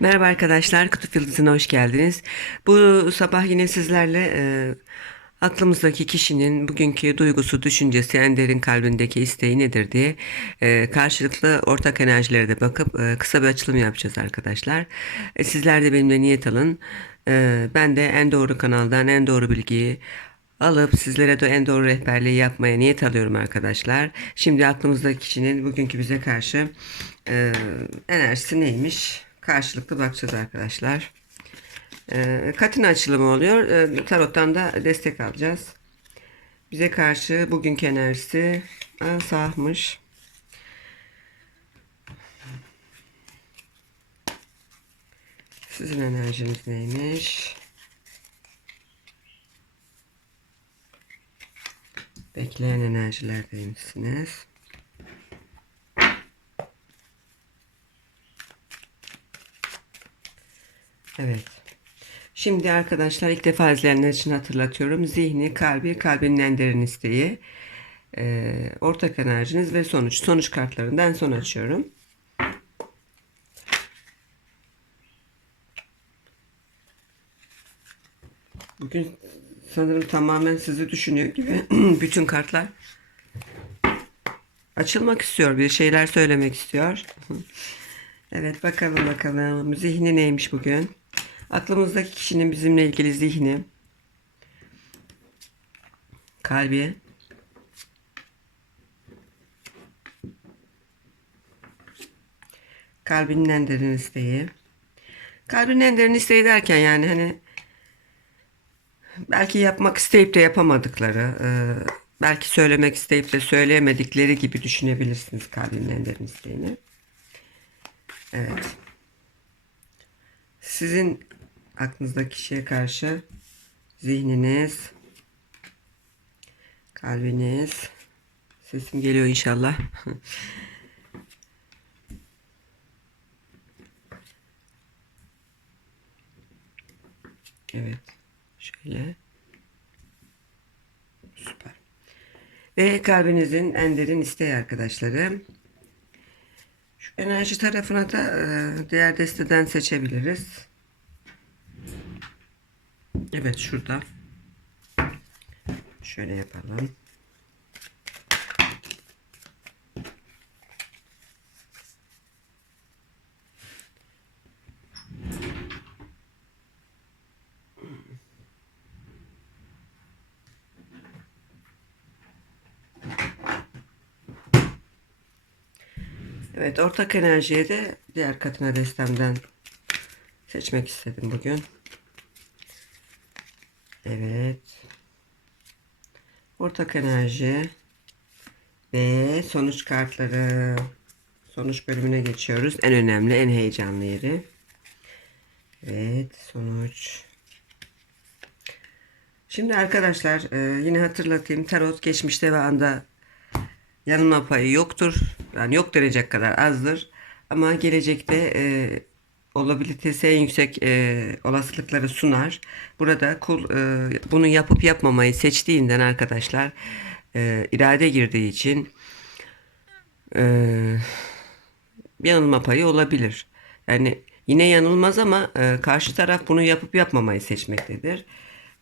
Merhaba arkadaşlar, Kutup Yıldızı'na hoş geldiniz. Bu sabah yine sizlerle e, aklımızdaki kişinin bugünkü duygusu, düşüncesi, en derin kalbindeki isteği nedir diye e, karşılıklı ortak enerjilere de bakıp e, kısa bir açılım yapacağız arkadaşlar. E, sizler de benimle niyet alın. E, ben de en doğru kanaldan en doğru bilgiyi alıp sizlere de en doğru rehberliği yapmaya niyet alıyorum arkadaşlar. Şimdi aklımızdaki kişinin bugünkü bize karşı e, enerjisi neymiş? Karşılıklı bakacağız arkadaşlar. E, katina açılımı oluyor. E, tarottan da destek alacağız. Bize karşı bugünkü enerjisi sahmış. Sizin enerjiniz neymiş? Bekleyen enerjilerdeymişsiniz. Evet. Şimdi arkadaşlar ilk defa izleyenler için hatırlatıyorum. Zihni, kalbi, kalbinin en derin isteği, e, ortak enerjiniz ve sonuç. Sonuç kartlarından son açıyorum. Bugün sanırım tamamen sizi düşünüyor gibi bütün kartlar açılmak istiyor, bir şeyler söylemek istiyor. Evet bakalım bakalım zihni neymiş bugün? Aklımızdaki kişinin bizimle ilgili zihni, kalbi, kalbinin en derin isteği. Kalbinin en derin isteği derken yani hani belki yapmak isteyip de yapamadıkları, e, belki söylemek isteyip de söyleyemedikleri gibi düşünebilirsiniz kalbinin en derin isteğini. Evet. Sizin aklınızdaki kişiye karşı zihniniz, kalbiniz, sesim geliyor inşallah. evet. Şöyle. Süper. Ve kalbinizin en derin isteği arkadaşlarım. Şu enerji tarafına da e, diğer desteden seçebiliriz. Evet şurada. Şöyle yapalım. Evet ortak enerjiye de diğer katına destemden seçmek istedim bugün. Evet. Ortak enerji ve sonuç kartları. Sonuç bölümüne geçiyoruz. En önemli, en heyecanlı yeri. Evet, sonuç. Şimdi arkadaşlar e, yine hatırlatayım. Tarot geçmişte ve anda yanılma payı yoktur. Yani yok denecek kadar azdır. Ama gelecekte e, olabilitesi en yüksek e, olasılıkları sunar. Burada kul e, bunu yapıp yapmamayı seçtiğinden arkadaşlar e, irade girdiği için e, yanılma payı olabilir. Yani yine yanılmaz ama e, karşı taraf bunu yapıp yapmamayı seçmektedir.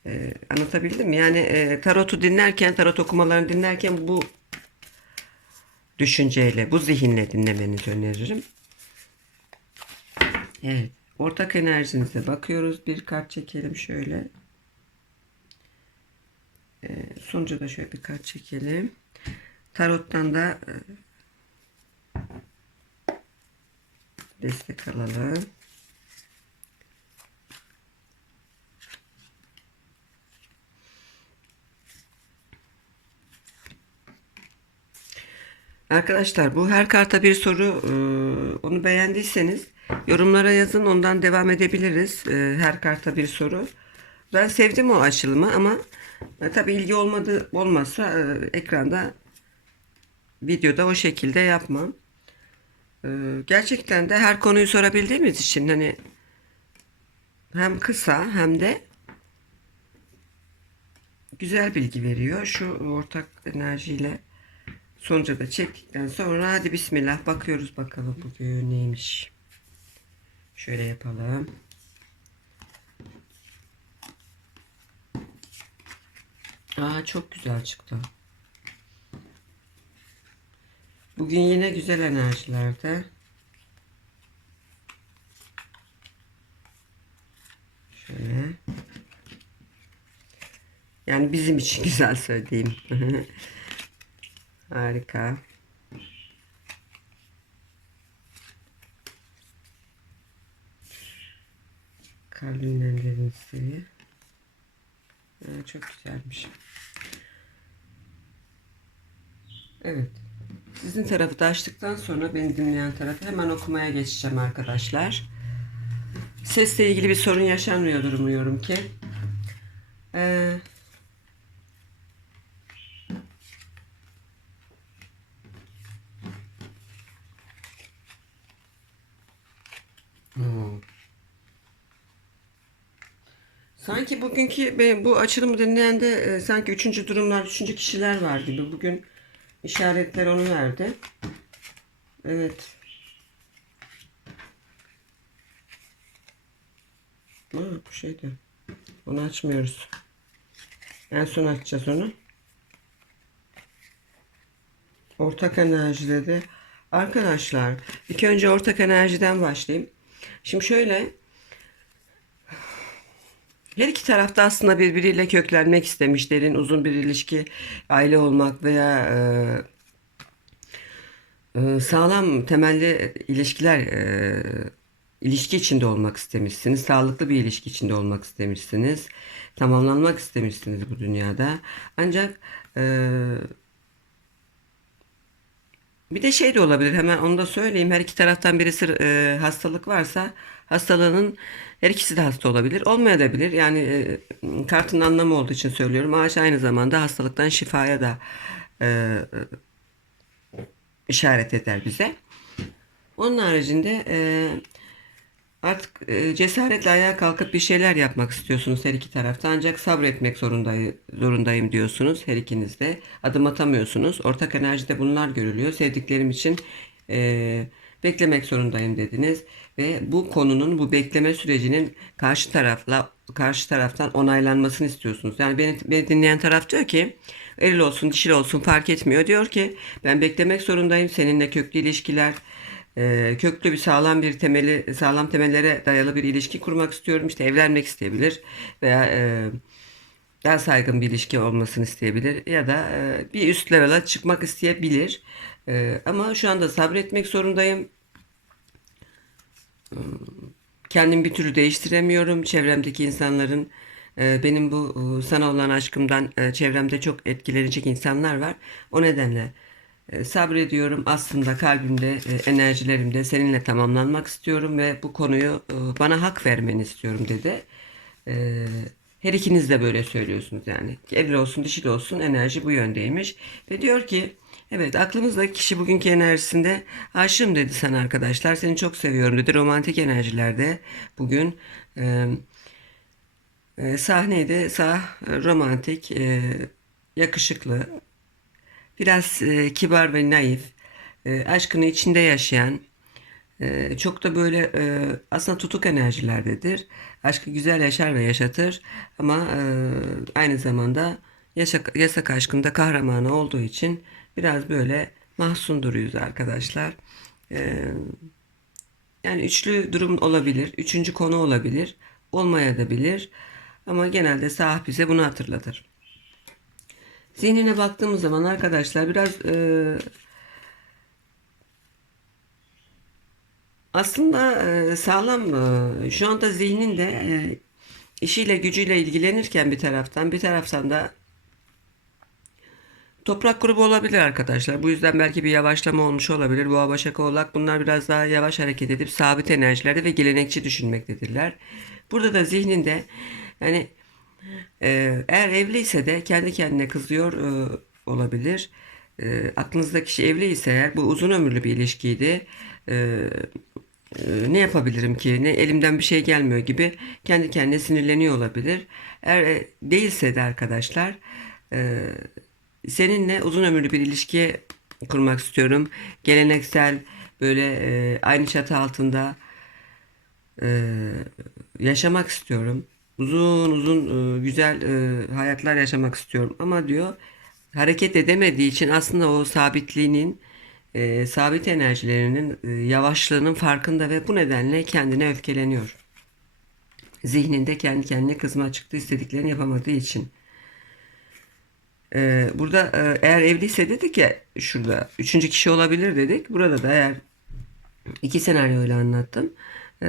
E, anlatabildim mi? Yani e, tarotu dinlerken, tarot okumalarını dinlerken bu düşünceyle, bu zihinle dinlemenizi öneririm. Evet. Ortak enerjinize bakıyoruz. Bir kart çekelim şöyle. Ee, sonucu da şöyle bir kart çekelim. Tarottan da e, destek alalım. Arkadaşlar bu her karta bir soru. Ee, Onu beğendiyseniz yorumlara yazın. Ondan devam edebiliriz. Ee, Her karta bir soru. Ben sevdim o açılımı ama e, tabi ilgi olmadı olmazsa e, ekranda videoda o şekilde yapmam. Ee, Gerçekten de her konuyu sorabildiğimiz için hani hem kısa hem de güzel bilgi veriyor. Şu ortak enerjiyle sonuca da çektikten sonra hadi bismillah bakıyoruz bakalım bugün neymiş. Şöyle yapalım. Aa çok güzel çıktı. Bugün yine güzel enerjilerde. Şöyle. Yani bizim için güzel söyleyeyim. Harika. Kalbimden isteği. Aa, çok güzelmiş. Evet. Sizin tarafı da açtıktan sonra beni dinleyen tarafı hemen okumaya geçeceğim arkadaşlar. Sesle ilgili bir sorun yaşanmıyordur umuyorum ki. Ee, Sanki bugünkü bu açılımı dinleyen de e, sanki üçüncü durumlar, üçüncü kişiler var gibi. Bugün işaretler onu verdi. Evet. Aa, bu şeydi. Onu açmıyoruz. En son açacağız onu. Ortak enerji dedi. Arkadaşlar, ilk önce ortak enerjiden başlayayım. Şimdi şöyle, her iki tarafta aslında birbiriyle köklenmek istemiş. Derin uzun bir ilişki, aile olmak veya e, e, sağlam temelli ilişkiler, e, ilişki içinde olmak istemişsiniz. Sağlıklı bir ilişki içinde olmak istemişsiniz. Tamamlanmak istemişsiniz bu dünyada. Ancak e, bir de şey de olabilir hemen onu da söyleyeyim. Her iki taraftan birisi e, hastalık varsa hastalığının her ikisi de hasta olabilir. Olmayabilir. Yani e, kartın anlamı olduğu için söylüyorum. Ağaç aynı zamanda hastalıktan şifaya da e, işaret eder bize. Onun haricinde e, artık e, cesaretle ayağa kalkıp bir şeyler yapmak istiyorsunuz her iki tarafta. Ancak sabretmek zorundayım, zorundayım diyorsunuz her ikiniz de. Adım atamıyorsunuz. Ortak enerjide bunlar görülüyor. Sevdiklerim için e, beklemek zorundayım dediniz. Ve bu konunun, bu bekleme sürecinin karşı tarafla karşı taraftan onaylanmasını istiyorsunuz. Yani beni, beni dinleyen taraf diyor ki eril olsun dişil olsun fark etmiyor. Diyor ki ben beklemek zorundayım seninle köklü ilişkiler e, köklü bir sağlam bir temeli sağlam temellere dayalı bir ilişki kurmak istiyorum. İşte evlenmek isteyebilir veya e, daha saygın bir ilişki olmasını isteyebilir ya da e, bir üst level'a çıkmak isteyebilir. E, ama şu anda sabretmek zorundayım. Kendimi bir türlü değiştiremiyorum. Çevremdeki insanların e, benim bu sana olan aşkımdan çevremde çok etkilenecek insanlar var. O nedenle sabrediyorum. Aslında kalbimde, e, enerjilerimde seninle tamamlanmak istiyorum ve bu konuyu e, bana hak vermeni istiyorum dedi. E, her ikiniz de böyle söylüyorsunuz yani. Eril olsun dişil olsun enerji bu yöndeymiş. Ve diyor ki evet aklımızdaki kişi bugünkü enerjisinde aşığım dedi sana arkadaşlar. Seni çok seviyorum dedi. Romantik enerjilerde bugün e, e, sahneydi sağ romantik e, yakışıklı biraz e, kibar ve naif e, aşkını içinde yaşayan ee, çok da böyle e, aslında tutuk enerjilerdedir. Aşkı güzel yaşar ve yaşatır ama e, aynı zamanda yasak, yasak aşkında kahramanı olduğu için biraz böyle mahzun duruyoruz arkadaşlar. Ee, yani üçlü durum olabilir, üçüncü konu olabilir, olmaya da bilir ama genelde sahip bize bunu hatırlatır. Zihnine baktığımız zaman arkadaşlar biraz e, Aslında e, sağlam e, şu anda zihninde e, işiyle gücüyle ilgilenirken bir taraftan bir taraftan da toprak grubu olabilir arkadaşlar. Bu yüzden belki bir yavaşlama olmuş olabilir. Boğa Başak Oğlak bunlar biraz daha yavaş hareket edip sabit enerjilerde ve gelenekçi düşünmektedirler. Burada da zihninde yani eğer evliyse de kendi kendine kızıyor olabilir. Aklınızdaki kişi evli ise eğer bu uzun ömürlü bir ilişkiydi e, ne yapabilirim ki ne elimden bir şey gelmiyor gibi kendi kendine sinirleniyor olabilir. Eğer e, değilse de arkadaşlar e, seninle uzun ömürlü bir ilişki kurmak istiyorum. Geleneksel böyle aynı çatı altında e, yaşamak istiyorum. Uzun uzun e, güzel e, hayatlar yaşamak istiyorum. Ama diyor hareket edemediği için aslında o sabitliğinin e, sabit enerjilerinin e, yavaşlığının farkında ve bu nedenle kendine öfkeleniyor. Zihninde kendi kendine kızma çıktı istediklerini yapamadığı için. Burada eğer evliyse dedik ya şurada üçüncü kişi olabilir dedik. Burada da eğer iki senaryoyla anlattım. E,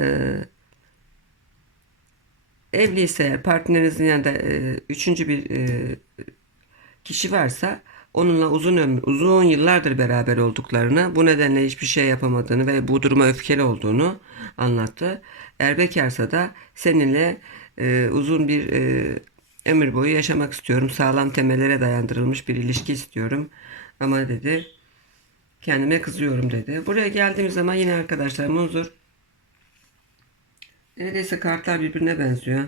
evliyse eğer partnerinizin yanında e, üçüncü bir e, kişi varsa onunla uzun ömür, uzun yıllardır beraber olduklarını, bu nedenle hiçbir şey yapamadığını ve bu duruma öfkeli olduğunu anlattı. Eğer bekarsa da seninle e, uzun bir e, ömür boyu yaşamak istiyorum. Sağlam temellere dayandırılmış bir ilişki istiyorum. Ama dedi kendime kızıyorum dedi. Buraya geldiğimiz zaman yine arkadaşlar Munzur neredeyse kartlar birbirine benziyor.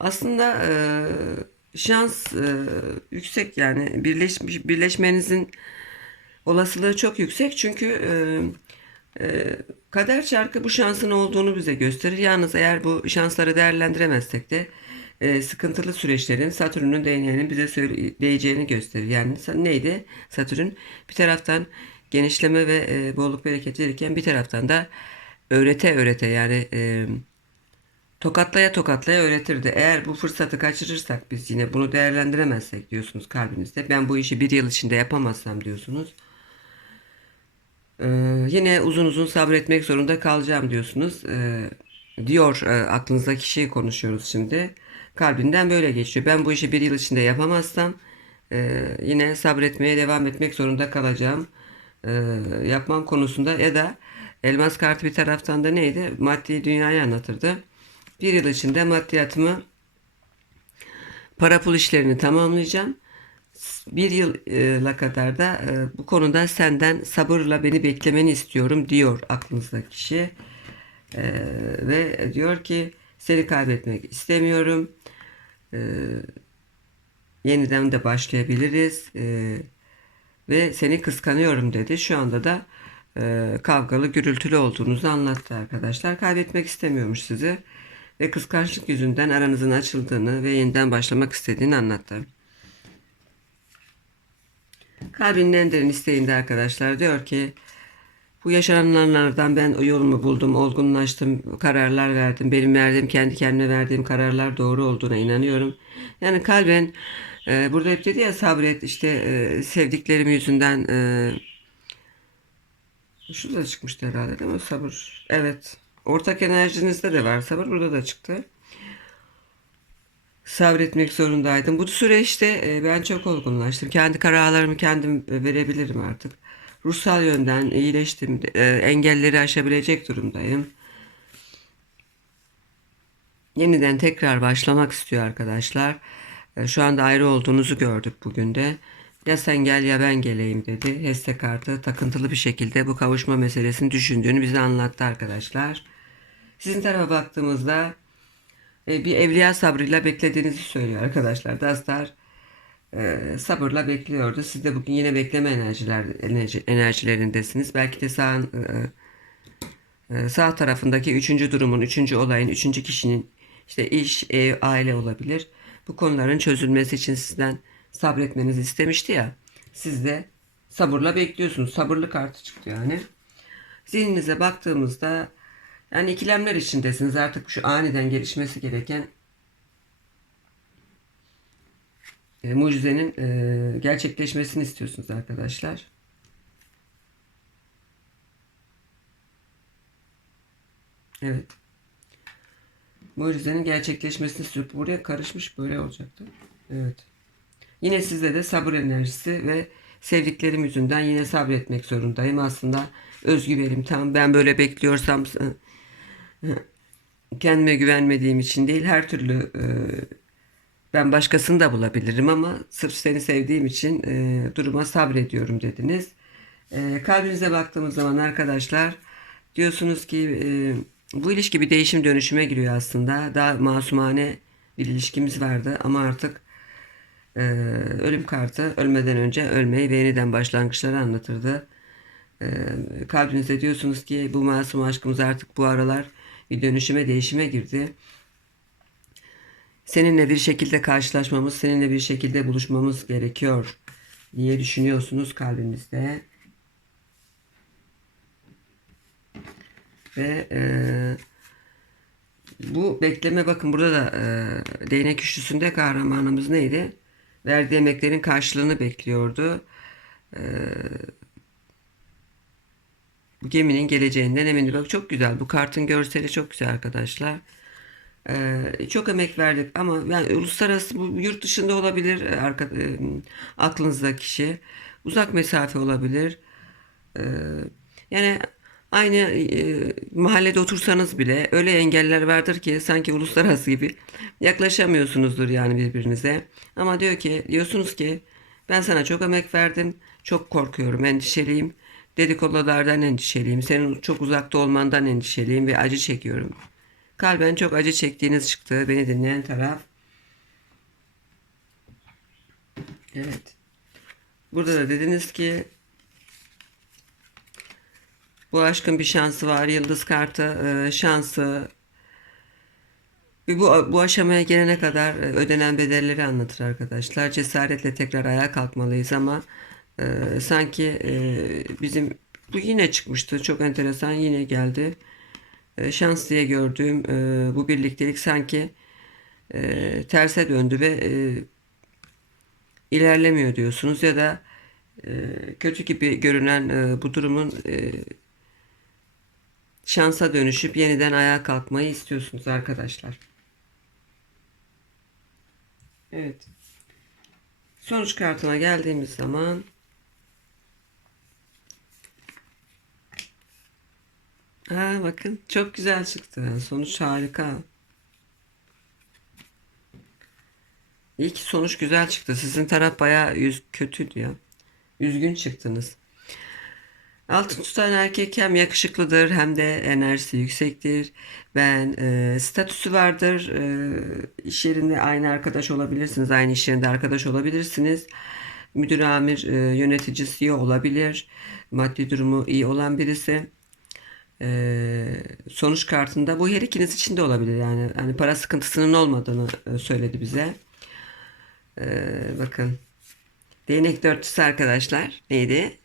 Aslında e, şans e, yüksek yani birleşmiş birleşmenizin olasılığı çok yüksek çünkü e, e, kader çarkı bu şansın olduğunu bize gösterir. Yalnız eğer bu şansları değerlendiremezsek de e, sıkıntılı süreçlerin Satürn'ün değneğinin bize söyle, değeceğini gösterir. Yani neydi? Satürn bir taraftan genişleme ve e, bolluk bereket verirken bir taraftan da öğrete öğrete yani e, tokatlaya tokatlaya öğretirdi. Eğer bu fırsatı kaçırırsak biz yine bunu değerlendiremezsek diyorsunuz kalbinizde. Ben bu işi bir yıl içinde yapamazsam diyorsunuz. Ee, yine uzun uzun sabretmek zorunda kalacağım diyorsunuz. Ee, diyor e, aklınızdaki kişiyi konuşuyoruz şimdi. Kalbinden böyle geçiyor. Ben bu işi bir yıl içinde yapamazsam e, yine sabretmeye devam etmek zorunda kalacağım. Ee, yapmam konusunda ya da elmas kartı bir taraftan da neydi? Maddi dünyayı anlatırdı. Bir yıl içinde maddiyatımı para pul işlerini tamamlayacağım. Bir yıla kadar da e, bu konuda senden sabırla beni beklemeni istiyorum diyor aklınızdaki kişi. E, ve diyor ki seni kaybetmek istemiyorum. E, yeniden de başlayabiliriz. E, ve seni kıskanıyorum dedi. Şu anda da e, kavgalı, gürültülü olduğunuzu anlattı arkadaşlar. Kaybetmek istemiyormuş sizi ve kıskançlık yüzünden aranızın açıldığını ve yeniden başlamak istediğini anlattı. Kalbinin en derin isteğinde arkadaşlar diyor ki bu yaşananlardan ben yolumu buldum, olgunlaştım, kararlar verdim. Benim verdiğim, kendi kendime verdiğim kararlar doğru olduğuna inanıyorum. Yani kalben e, burada hep dedi ya sabret işte e, sevdiklerim yüzünden e, şu da çıkmıştı herhalde değil mi? Sabır. Evet. Ortak enerjinizde de var sabır. Burada da çıktı. Sabretmek zorundaydım. Bu süreçte e, ben çok olgunlaştım. Kendi kararlarımı kendim verebilirim artık. Ruhsal yönden iyileştim. Engelleri aşabilecek durumdayım. Yeniden tekrar başlamak istiyor arkadaşlar. E, Şu anda ayrı olduğunuzu gördük bugün de. Ya sen gel ya ben geleyim dedi. Heste kartı takıntılı bir şekilde bu kavuşma meselesini düşündüğünü bize anlattı arkadaşlar. Sizin tarafa baktığımızda e, bir evliya sabrıyla beklediğinizi söylüyor arkadaşlar. Dastar e, sabırla bekliyordu. Siz de bugün yine bekleme enerjiler enerji, enerjilerindesiniz. Belki de sağ e, sağ tarafındaki üçüncü durumun, üçüncü olayın, üçüncü kişinin işte iş, ev, aile olabilir. Bu konuların çözülmesi için sizden sabretmenizi istemişti ya. Siz de sabırla bekliyorsunuz. Sabırlı kartı çıktı yani. Zihninize baktığımızda yani ikilemler içindesiniz. Artık şu aniden gelişmesi gereken e, mucizenin e, gerçekleşmesini istiyorsunuz arkadaşlar. Evet. Mucizenin gerçekleşmesini istiyor. Buraya karışmış böyle olacaktı. Evet. Yine sizde de sabır enerjisi ve sevdiklerim yüzünden yine sabretmek zorundayım. Aslında özgüvenim tam ben böyle bekliyorsam kendime güvenmediğim için değil her türlü e, ben başkasını da bulabilirim ama sırf seni sevdiğim için e, duruma sabrediyorum dediniz. Kalbinize baktığımız zaman arkadaşlar diyorsunuz ki bu ilişki bir değişim dönüşüme giriyor aslında. Daha masumane bir ilişkimiz vardı ama artık e, ölüm kartı ölmeden önce ölmeyi ve yeniden başlangıçları anlatırdı. e, kalbinizde diyorsunuz ki bu masum aşkımız artık bu aralar bir dönüşüme değişime girdi. Seninle bir şekilde karşılaşmamız, seninle bir şekilde buluşmamız gerekiyor diye düşünüyorsunuz kalbinizde. Ve e, bu bekleme bakın burada da e, değnek üçlüsünde kahramanımız neydi? Verdiği emeklerin karşılığını bekliyordu. E, bu geminin geleceğinden emindi. Bak çok güzel. Bu kartın görseli çok güzel arkadaşlar. E, çok emek verdik ama yani uluslararası bu yurt dışında olabilir e, arka, e, aklınızdaki kişi. Uzak mesafe olabilir. E, yani aynı e, mahallede otursanız bile öyle engeller vardır ki sanki uluslararası gibi yaklaşamıyorsunuzdur yani birbirinize. Ama diyor ki diyorsunuz ki ben sana çok emek verdim. Çok korkuyorum, endişeliyim. Dedikodulardan endişeliyim. Senin çok uzakta olmandan endişeliyim ve acı çekiyorum. Kalben çok acı çektiğiniz çıktı beni dinleyen taraf. Evet. Burada da dediniz ki bu aşkın bir şansı var. Yıldız kartı e, şansı. Bu, bu aşamaya gelene kadar e, ödenen bedelleri anlatır arkadaşlar. Cesaretle tekrar ayağa kalkmalıyız ama e, sanki e, bizim bu yine çıkmıştı. Çok enteresan yine geldi. E, şans diye gördüğüm e, bu birliktelik sanki e, terse döndü ve e, ilerlemiyor diyorsunuz ya da e, kötü gibi görünen e, bu durumun e, şansa dönüşüp yeniden ayağa kalkmayı istiyorsunuz arkadaşlar. Evet. Sonuç kartına geldiğimiz zaman Ha bakın çok güzel çıktı. Sonuç harika. İyi ki sonuç güzel çıktı. Sizin taraf bayağı yüz kötüydü ya. Üzgün çıktınız. Altın tutan erkek hem yakışıklıdır hem de enerjisi yüksektir. Ben e, statüsü vardır. E, iş yerinde aynı arkadaş olabilirsiniz. Aynı iş yerinde arkadaş olabilirsiniz. Müdür amir, e, yönetici CEO olabilir. Maddi durumu iyi olan birisi. E, sonuç kartında bu her ikiniz için de olabilir. Yani hani para sıkıntısının olmadığını e, söyledi bize. E, bakın. Değnek dörtlüsü arkadaşlar. Neydi?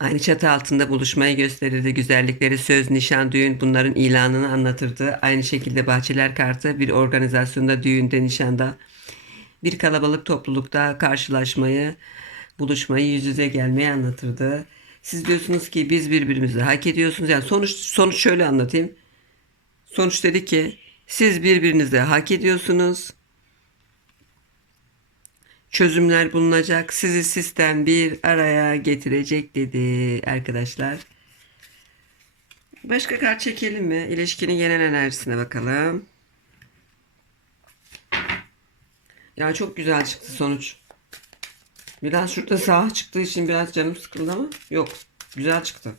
Aynı çatı altında buluşmayı gösterirdi. Güzellikleri, söz, nişan, düğün bunların ilanını anlatırdı. Aynı şekilde bahçeler kartı bir organizasyonda, düğünde, nişanda bir kalabalık toplulukta karşılaşmayı, buluşmayı, yüz yüze gelmeyi anlatırdı. Siz diyorsunuz ki biz birbirimizi hak ediyorsunuz. Yani sonuç sonuç şöyle anlatayım. Sonuç dedi ki siz birbirinizi hak ediyorsunuz çözümler bulunacak. Sizi sistem bir araya getirecek dedi arkadaşlar. Başka kart çekelim mi? İlişkinin genel enerjisine bakalım. Ya çok güzel çıktı sonuç. Biraz şurada sağ çıktığı için biraz canım sıkıldı ama yok. Güzel çıktı.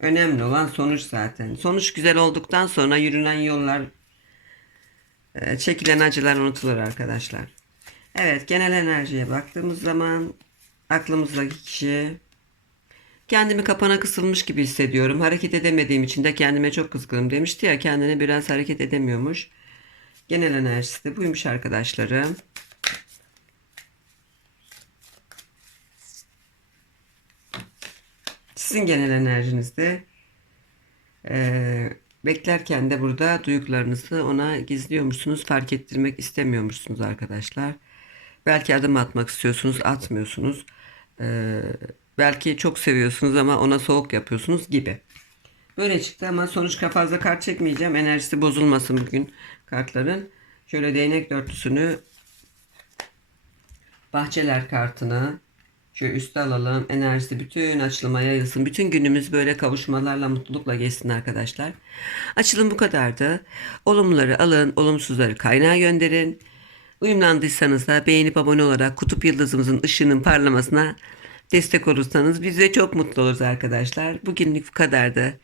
Önemli olan sonuç zaten. Sonuç güzel olduktan sonra yürünen yollar, e, çekilen acılar unutulur arkadaşlar. Evet genel enerjiye baktığımız zaman aklımızdaki kişi kendimi kapana kısılmış gibi hissediyorum. Hareket edemediğim için de kendime çok kızgınım demişti ya kendine biraz hareket edemiyormuş. Genel enerjisi de buymuş arkadaşlarım. Sizin genel enerjinizde eee beklerken de burada duygularınızı ona gizliyormuşsunuz, fark ettirmek istemiyormuşsunuz arkadaşlar. Belki adım atmak istiyorsunuz, atmıyorsunuz. Ee, belki çok seviyorsunuz ama ona soğuk yapıyorsunuz gibi. Böyle çıktı ama sonuç fazla kart çekmeyeceğim. Enerjisi bozulmasın bugün kartların. Şöyle değnek dörtlüsünü bahçeler kartını şöyle üste alalım. Enerjisi bütün açılıma yayılsın. Bütün günümüz böyle kavuşmalarla, mutlulukla geçsin arkadaşlar. Açılım bu kadardı. Olumluları alın, olumsuzları kaynağa gönderin. Uyumlandıysanız da beğenip abone olarak kutup yıldızımızın ışığının parlamasına destek olursanız biz de çok mutlu oluruz arkadaşlar. Bugünlük bu kadardı.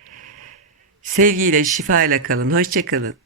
Sevgiyle, şifayla kalın. Hoşçakalın.